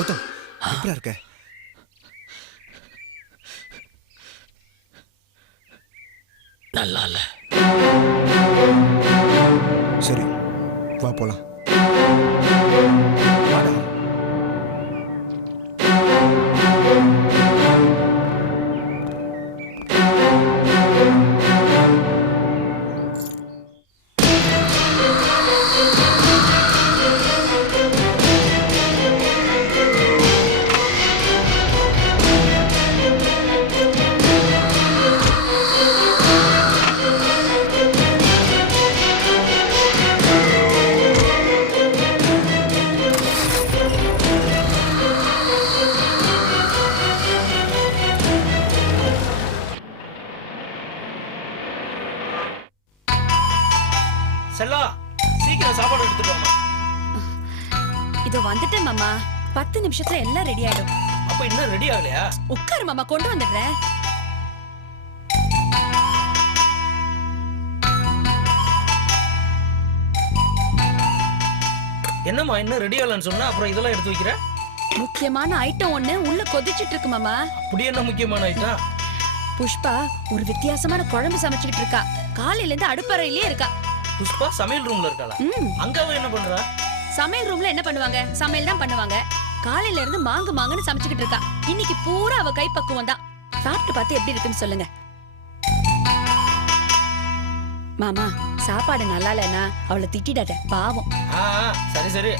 கௌதம் எப்படி இருக்க? நல்லா இல்லை. வந்துட்டேன் மாமா. பத்து நிமிஷத்துல எல்லாம் ரெடி ஆயிடும். அப்ப இன்னும் ரெடி ஆகலையா? உட்காரு மாமா. கொண்டு வந்துடுறேன். என்னம்மா இன்னும் ரெடி ஆகலன்னு சொன்னா அப்புறம் இதெல்லாம் எடுத்து வைக்கிற? முக்கியமான ஐட்டம் ஒண்ணு உள்ள கொதிச்சிட்டு இருக்கு மாமா. அப்படி என்ன முக்கியமான ஐட்டம் புஷ்பா ஒரு வித்தியாசமான குழம்பு சமைச்சுக்கிட்டு இருக்கா. காலையில இருந்து அடுப்பறையிலே இருக்கா. புஷ்பா சமையல் ரூம்ல இருக்காளா? அங்க அவ என்ன பண்றா? சமையல் ரூம்ல என்ன பண்ணுவாங்க? சமையல் தான் பண்ணுவாங்க. காலையில இருந்து மாங்கு மாங்குன்னு சமைச்சுக்கிட்டு இருக்கா. இன்னைக்கு பூரா அவ கை பக்குவம் தான். சாப்பிட்டு பார்த்து எப்படி இருக்குன்னு சொல்லுங்க. மாமா சாப்பாடு நல்லா இல்லைன்னா அவளை திட்டிடாத. பாவம். சரி சரி.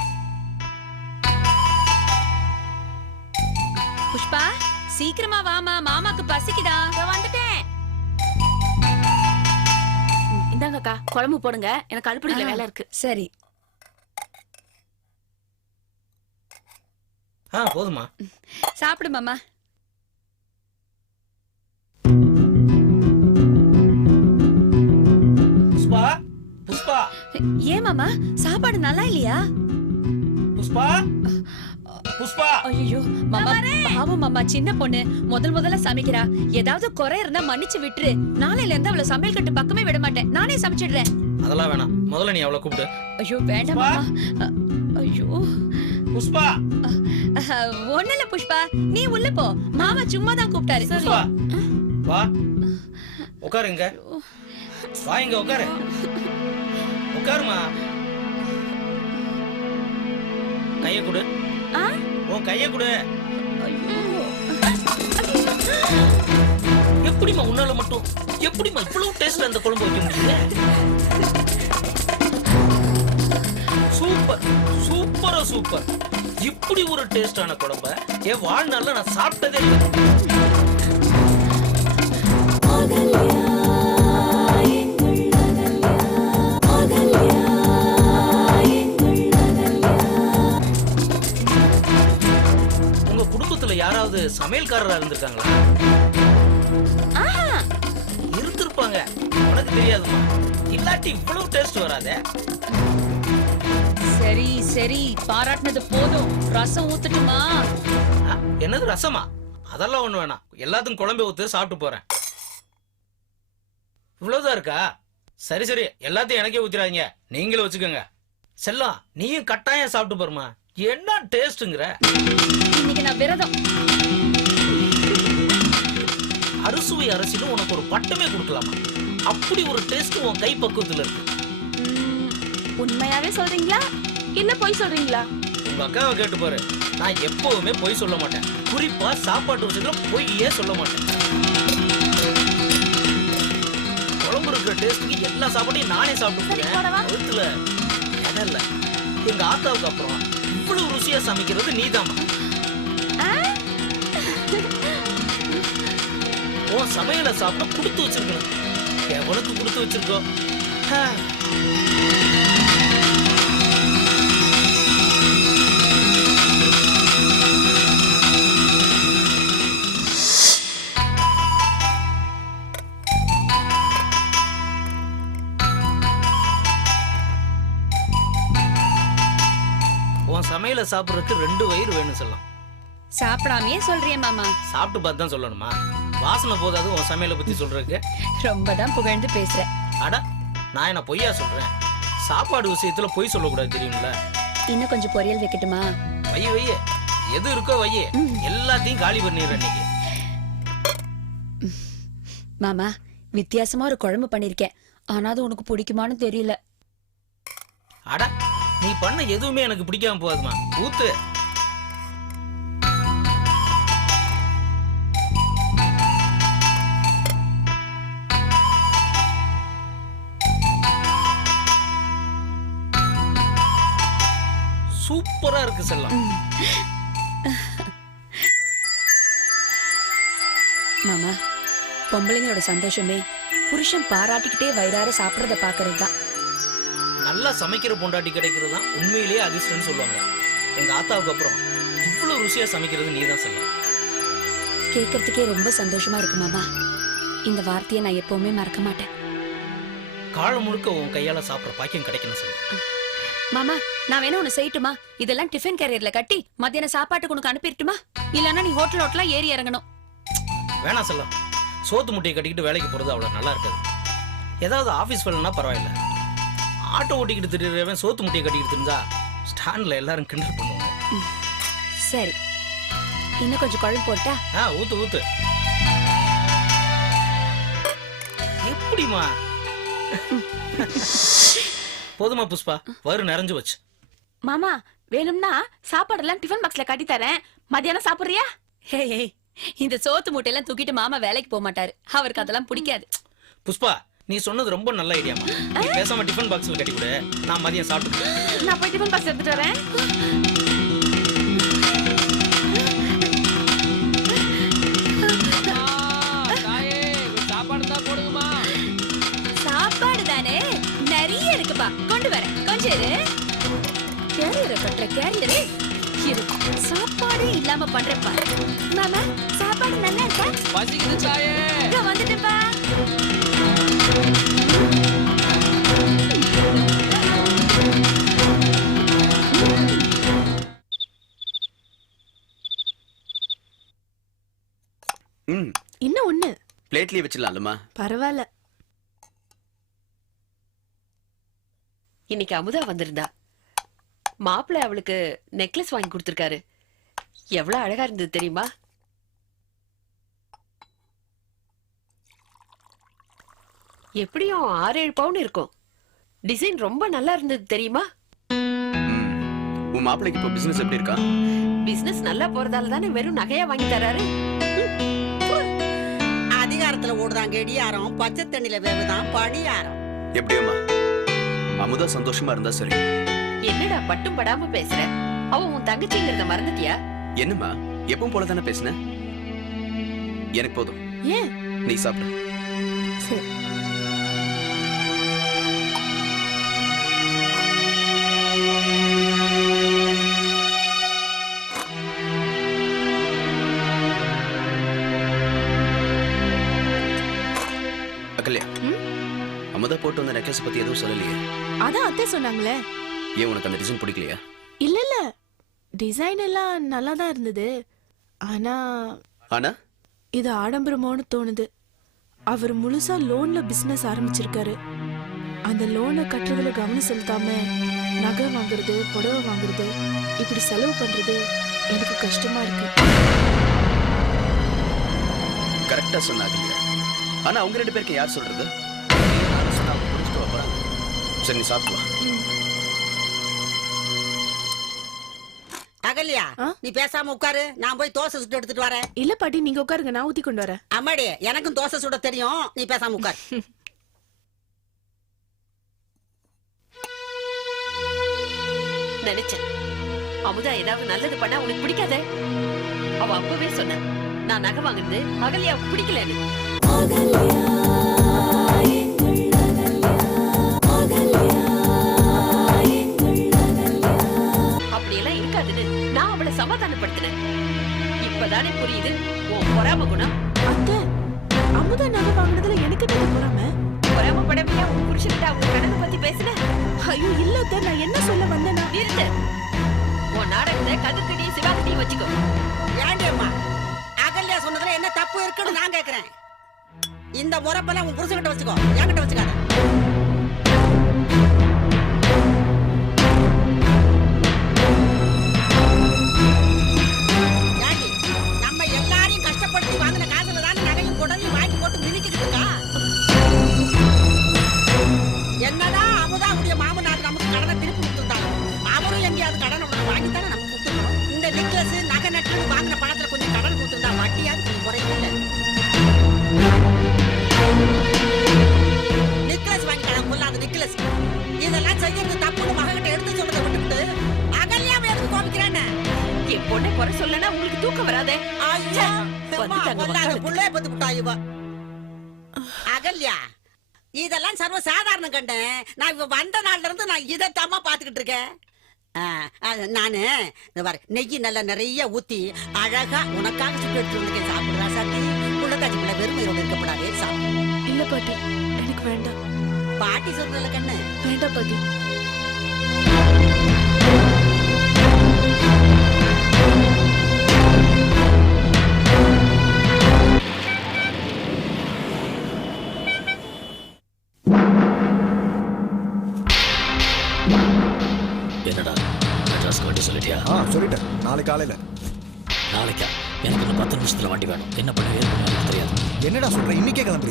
புஷ்பா சீக்கிரமா வாமா. மாமாக்கு பசிக்குதா? வந்துட்டேன். இந்தாங்கக்கா குழம்பு போடுங்க. எனக்கு அடுப்படியில ஆ. வேலை இருக்கு. சரி. ஆ போதுமா சாப்பிடு மாமா. புஷ்பா புஷ்பா. ஏன் மாமா? சாப்பாடு நல்லா இல்லையா? புஷ்பா புஷ்பா. ஐயோ மாமா பாவம் மாமா. சின்ன பொண்ணு. முதல் முதல்ல சமைக்கிறா. ஏதாவது குறை இருந்தா மன்னிச்சு விட்டுரு. நாளையில இருந்து அவளை சமையல் கட்டு பக்கமே விட மாட்டேன். நானே சமைச்சிடுறேன். அதெல்லாம் வேணாம். முதல்ல நீ அவளை கூப்பிடு. ஐயோ வேண்டாம் மாமா. ஐயோ. புஷ்பா. அஹ், ஒண்ணும் இல்ல புஷ்பா. நீ உள்ள போ. மாமா சும்மா தான் கூப்பிட்டாரு. புஷ்பா. வா. உட்காரு இங்க. வா இங்க உட்காரு உட்காருமா கைய கொடு. ஆ? உன் கைய கொடு. ஐயோ. எப்படிம்மா உன்னால மட்டும்? எப்படிம்மா இவ்வளவு டேஸ்ட்ல அந்த குழம்பு வைக்க முடியுது? சூப்பர் சூப்பரா சூப்பர். இப்படி ஒரு டேஸ்டான குழம்ப என் வாழ்நாள்ல நான் சாப்பிட்டதே இல்லை. உங்க குடும்பத்துல யாராவது சமையல்காரரா இருந்திருக்காங்களா? இருந்திருப்பாங்க. உனக்கு தெரியாதுமா. இல்லாட்டி இவ்வளவு டேஸ்ட் வராதே. சரி சரி பாராட்டினது போதும். ரசம் ஊத்துட்டுமா? என்னது ரசமா? அதெல்லாம் ஒண்ணு வேணாம். எல்லாத்துக்கும் குழம்பு ஊத்து சாப்பிட்டு போறேன். இவ்வளவுதான் இருக்கா? சரி சரி. எல்லாத்தையும் எனக்கே ஊத்திராதீங்க நீங்களும் வச்சுக்கோங்க. செல்லம் நீயும் கட்டாயம் சாப்பிட்டு பாருமா என்ன டேஸ்ட்ங்கிற இன்னைக்கு நான் விரதம். அறுசுவை அரசிலும் உனக்கு ஒரு பட்டமே கொடுக்கலாமா? அப்படி ஒரு டேஸ்ட் உன் கை பக்குவத்துல இருக்கு. உண்மையாவே சொல்றீங்களா? இல்ல பொய் சொல்றீங்களா? உங்க அக்காவை கேட்டு பாரு. நான் எப்பவுமே பொய் சொல்ல மாட்டேன். குறிப்பா சாப்பாட்டு விஷயத்துல பொய்யே சொல்ல மாட்டேன். குழம்பு இருக்கிற டேஸ்ட்டுக்கு எல்லா சாப்பாட்டையும் நானே சாப்பிட்டு சரி, போடவா? வகுத்துல இடம் இல்ல. எங்க ஆத்தாவுக்கு அப்புறம் இவ்வளவு ருசியா சமைக்கிறது நீதாம்மா. உன் சமையலை சாப்பிட கொடுத்து வச்சிருக்கணும். எவனுக்கு கொடுத்து வச்சிருக்கோம் உன் சமையலை சாப்பிட்றதுக்கு ரெண்டு வயிறு வேணும் சொல்லலாம் சாப்பிடாமயே சொல்றியே மாமா. சாப்பிட்டு பார்த்து தான் சொல்லணுமா? வாசனை போதாது உன் சமையலை பத்தி சொல்றதுக்கு. ரொம்ப தான் புகழ்ந்து பேசுற. அட நான் என்ன பொய்யா சொல்றேன்? சாப்பாடு விஷயத்துல பொய் சொல்லக்கூடாது தெரியும்ல? இன்னும் கொஞ்சம் பொரியல் வைக்கட்டுமா? வை வை எது இருக்கோ வை எல்லாத்தையும் காலி பண்ணிடுறேன் இன்னைக்கு. மாமா வித்தியாசமா ஒரு குழம்பு பண்ணிருக்கேன். ஆனா அது உனக்கு பிடிக்குமான்னு தெரியல. அட நீ பண்ண எதுவுமே எனக்கு பிடிக்காம போகுதுமா. ஊத்து. சூப்பரா இருக்கு செல்லம். மாமா பொம்பளைங்களோட சந்தோஷமே புருஷன் பாராட்டிக்கிட்டே வயிறார சாப்பிடறத பாக்குறது தான் நல்லா சமைக்கிற பொண்டாட்டி கிடைக்கிறது தான் உண்மையிலேயே அதிர்ஷ்டம்னு சொல்லுவாங்க. எங்க ஆத்தாவுக்கு அப்புறம் இவ்வளவு ருசியா சமைக்கிறது நீ தான் செல்லம் கேட்கறதுக்கே ரொம்ப சந்தோஷமா இருக்கு மாமா. இந்த வார்த்தையை நான் எப்பவுமே மறக்க மாட்டேன். காலம் முழுக்க உன் கையால சாப்பிட்ற பாக்கியம் கிடைக்கணும் செல்லம் மாமா நான் வேணா உன்னை செய்யட்டுமா? இதெல்லாம் டிஃபன் கேரியர்ல கட்டி மத்தியான சாப்பாட்டுக்கு உனக்கு அனுப்பிட்டுமா இல்லன்னா நீ ஹோட்டல் ஹோட்டலா ஏறி இறங்கணும். வேணாம் செல்லம். சோத்து முட்டையை கட்டிக்கிட்டு வேலைக்கு போறது அவ்வளவு நல்லா இருக்காது. ஏதாவது ஆபீஸ் வேலைன்னா பரவாயில்ல. ஆட்டோ ஓட்டிக்கிட்டு திரிகிறவன் சோத்து முட்டையை கட்டிக்கிட்டு இருந்தா ஸ்டாண்ட்ல எல்லாரும் கிண்டல் பண்ணுவாங்க. சரி. இன்னும் கொஞ்சம் குழம்பு போட்டா? ஆ ஊத்து ஊத்து. எப்படிமா போதுமா புஷ்பா? வறு நிறைஞ்சு வச்சு மாமா வேணும்னா சாப்பாடெல்லாம் டிஃபன் பாக்ஸ்ல கட்டி தரேன். மத்தியானம் சாப்பிடுறியா? ஹே. இந்த சோத்து மூட்டையெல்லாம் தூக்கிட்டு மாமா வேலைக்கு போக மாட்டாரு. அவருக்கு அதெல்லாம் பிடிக்காது. புஷ்பா நீ சொன்னது ரொம்ப நல்ல ஐடியாமா நீ பேசாம டிஃபன் பாக்ஸ்ல கட்டி கொடு. நான் மதியம் சாப்பிட்டு நான் போய் டிஃபன் பாக்ஸ் எடுத்துட்டு வரேன். ம். இன்னும் ஒண்ணு? பிளேட்லயே வச்சிடலாம்லம்மா. பரவாயில்ல. இன்னைக்கு அமுதா வந்திருந்தா. மாப்பிள்ளை அவளுக்கு நெக்லஸ் வாங்கி கொடுத்திருக்காரு. எவ்வளவு அழகா இருந்தது தெரியுமா? எப்படியும் ஆறு ஏழு பவுன் இருக்கும். டிசைன் ரொம்ப நல்லா இருந்தது தெரியுமா? ம். உன் மாப்பிள்ளைக்கு இப்போ பிசினஸ் எப்படி இருக்கா? பிசினஸ் நல்லா போறதால தானே வெறும் நகையா வாங்கி தராரு? ஓடுதான் கெடியாரம் பச்சை தண்ணில வேவுதான் படியாரம். எப்படியோம்மா? அமுதா சந்தோஷமா இருந்தா சரி. என்னடா பட்டும் படாம பேசுற? அவ உன் தங்கச்சிங்கிறத மறந்துட்டியா? என்னம்மா? எப்பவும் போல தானே பேசுன? எனக்கு போதும். ஏன்? நீ சாப்பிடு. சரி. அகல்யா ம்? அமுதா போட்டு வந்த நெக்லஸ் பத்தி எதுவும் சொல்லலையே? அதான் அத்தை சொன்னாங்களே. ஏன் உனக்கு அந்த டிசைன் பிடிக்கலையா? இல்ல இல்ல டிசைன் எல்லாம் நல்லா தான் இருந்தது. ஆனா ஆனா? இது ஆடம்பரமோன்னு தோணுது. அவர் முழுசா லோன்ல பிசினஸ் ஆரம்பிச்சிருக்காரு. அந்த லோனை கட்டுறதுல கவனம் செலுத்தாம நகை வாங்குறது புடவை வாங்குறது இப்படி செலவு பண்றது எனக்கு கஷ்டமா இருக்கு. கரெக்டா சொன்ன அகல்யா ஆனா அவங்க ரெண்டு பேருக்கு யார் சொல்றது? சரி நீ சாப்பிட்டு வா. அகல்யா? நீ பேசாம உட்காரு. நான் போய் தோசை சுட்டு எடுத்துட்டு வரேன். இல்ல பாட்டி நீங்க உட்காருங்க நான் ஊத்தி கொண்டு வரேன். அம்மாடி எனக்கும் தோசை சுட தெரியும். நீ பேசாம உட்காரு. நினைச்சேன். அமுதா ஏதாவது நல்லது பண்ணா உனக்கு பிடிக்காதே? அவ அப்பவே சொன்ன நான் நகை வாங்குறது அகல்யா பிடிக்கலன்னு. அப்படியெல்லாம் குறை சொல்லனா உங்களுக்கு தூக்கம் வராதே? அகல்யா இதெல்லாம் சர்வ சாதாரண கண்டேன் நான் இவ வந்த நாள்ல இருந்து நான் இதைத்தாம்மா பாத்துக்கிட்டு இருக்கேன். நானு நெய் நல்லா நிறைய ஊத்தி அழகா உனக்காக சுட்டு எடுத்து வந்திருக்கேன். சாப்பிடுறா சத்தி. புள்ளக்காச்சி பிள்ளை வெறும் இருக்கப்படாது இருக்கப்படாதே சாப்பிடு. இல்ல பாட்டி எனக்கு வேண்டாம். பாட்டி சொல்றதுல கண்ணு. வேண்டாம் பாட்டி.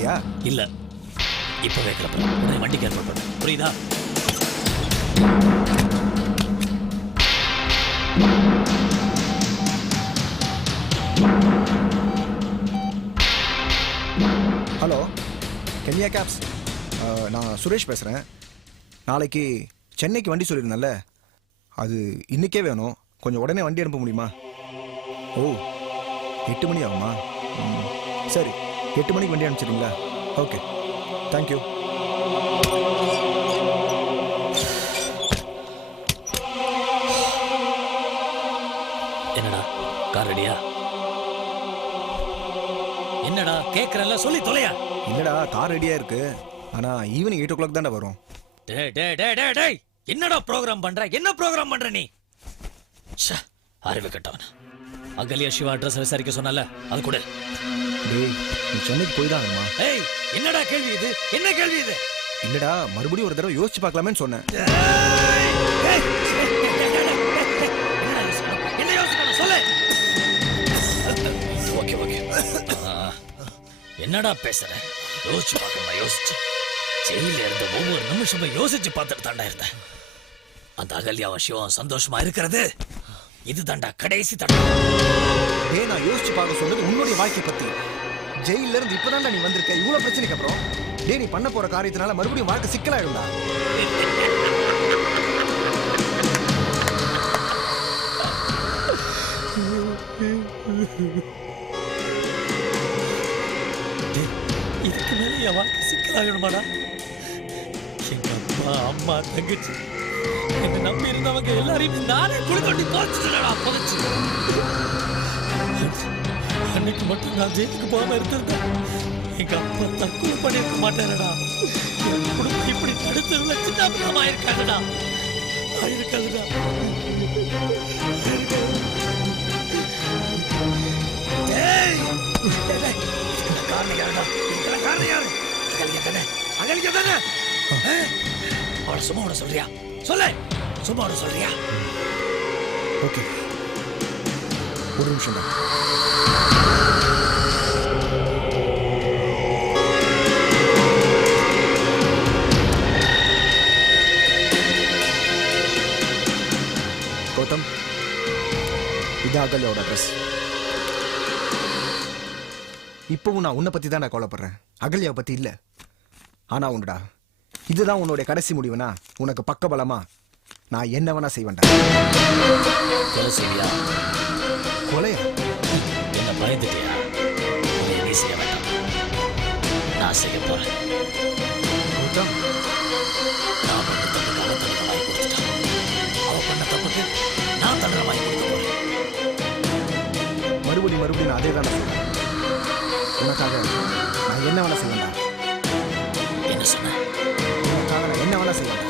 கிளம்புறியா இல்ல. இப்பவே கிளம்புறேன் உடனே வண்டிக்கு ஏற்பாடு பண்ணு புரியுதா? ஹலோ கென்யா கேப்ஸ் நான் சுரேஷ் பேசுகிறேன் நாளைக்கு சென்னைக்கு வண்டி சொல்லியிருந்தேன்ல? அது இன்னைக்கே வேணும். கொஞ்சம் உடனே வண்டி அனுப்ப முடியுமா? ஓ எட்டு மணி ஆகுமா? சரி. எட்டு மணிக்கு வண்டி அனுப்பிச்சிடுங்களா ஓகே தேங்க்யூ என்னடா? கார் ரெடியா என்னடா? கேக்குறல்ல சொல்லி தொலையா? இல்லைடா கார் ரெடியாக இருக்கு. ஆனால் ஈவினிங் எயிட் ஓ கிளாக் தானே வரும். டேய் டேய் டேய் டேய் டேய்! என்னடா ப்ரோகிராம் பண்ற? என்ன ப்ரோகிராம் பண்ற நீ? ச்சே, அறிவு கெட்டவன. அகலியா சிவா அட்ரஸ் விசாரிக்க சொன்னல அது கூட. டேய் நீ சென்னைக்கு போய் தான் ஆகணுமா? ஏய் என்னடா கேள்வி இது? என்ன கேள்வி இது? இல்லைடா மறுபடியும் ஒரு தடவை யோசிச்சு பார்க்கலாமேன்னு சொன்னேன். என்ன யோசிக்கணும்? சொல்லு. ஓகே ஓகே ஆ, என்னடா பேசுற? யோசிச்சு பார்க்கணுமா? யோசிச்சு. ஜெயில இருந்த ஒவ்வொரு நிமிஷமும் யோசிச்சு பார்த்துட்டு தாண்டா இருந்தேன். அந்த அகல்யாவும் சிவம் சந்தோஷமா இருக்கிறது? இது தாண்டா கடைசி தண்டா டேய் நான் யோசிச்சு பார்க்க சொன்னது உன்னுடைய வாழ்க்கை பத்தி. ஜெயில இருந்து இப்பதான்டா நீ வந்திருக்க. இவ்வளவு பிரச்சனைக்கு அப்புறம்? டே நீ பண்ண போற காரியத்தினால மறுபடியும் வாழ்க்கை சிக்கலாயிடும்டா இதுக்கு மேல என் வாழ்க்கை சிக்கலாகணுமாடா? எங்க அப்பா அம்மா தங்கச்சி. என்னை நம்பி இருந்தவங்க எல்லாரையும் நானே குழி தோண்டி புதைச்சு. அன்னைக்கு மட்டும் நான் ஜெயிலுக்கு போகாம இருந்திருந்தேன். எங்க அப்பா தற்கொலை பண்ணிருக்க மாட்டாரடா. என் குடும்பம் இப்படி நடுத்தருல சின்ன ஆயிருக்காதுடா. ஏய்! டேய், டேய், இந்த காரணம் யாருடா இதுக்கெல்லாம் காரணம் யாரு அகலிக்க தானே? அகலிக்க தானே? ஆ? அவளை சும்மா சொல்றியா? சொல்லு! சும்மா சொல்றியா? ஓகே. ஒரு நிமிஷம் தான். இது அகல்யாவோட அட்ரஸ் இப்பவும் நான் உன்னை பத்தி தான் நான் கவலைப்படுறேன். அகல்யாவை பத்தி இல்ல. ஆனா உண்டுடா. இதுதான் உன்னுடைய கடைசி முடிவுனா உனக்கு பக்கபலமா நான் என்ன வேணா செய்வேன்டா. கொலை செய்வியா? கொலையா? என்ன பயந்துட்டியா? நீ செய்ய வேண்டாம். நான் செய்ய போறேன். நான் மறுபடியும் மறுபடியும் நான் அதே தான் சொல்றேன் உனக்காக நான் என்ன வேணா செய்வேன்டா? என்ன சொன்ன? உனக்காக நான் என்ன வேணா செய்வேன்டா?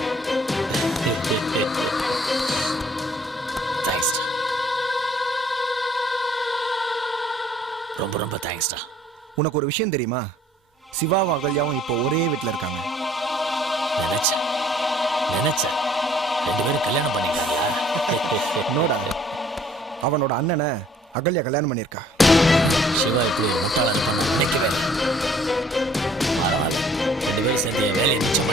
தேங்க்ஸ் ரொம்ப ரொம்ப தேங்க்ஸ்டா உனக்கு ஒரு விஷயம் தெரியுமா? சிவாவும் அகல்யாவும் இப்போ ஒரே வீட்டில் இருக்காங்க. நினைச்சேன் நினைச்சேன் ரெண்டு பேரும் கல்யாணம் பண்ணிக்கிறாங்களா நோடா. அவனோட அண்ணனை அகல்யா கல்யாணம் பண்ணியிருக்கா. சிவா இப்படி முட்டாளர் பண்ண நினைக்கவே ரெண்டு பேரும் சேர்த்து வேலையை நிச்சயம்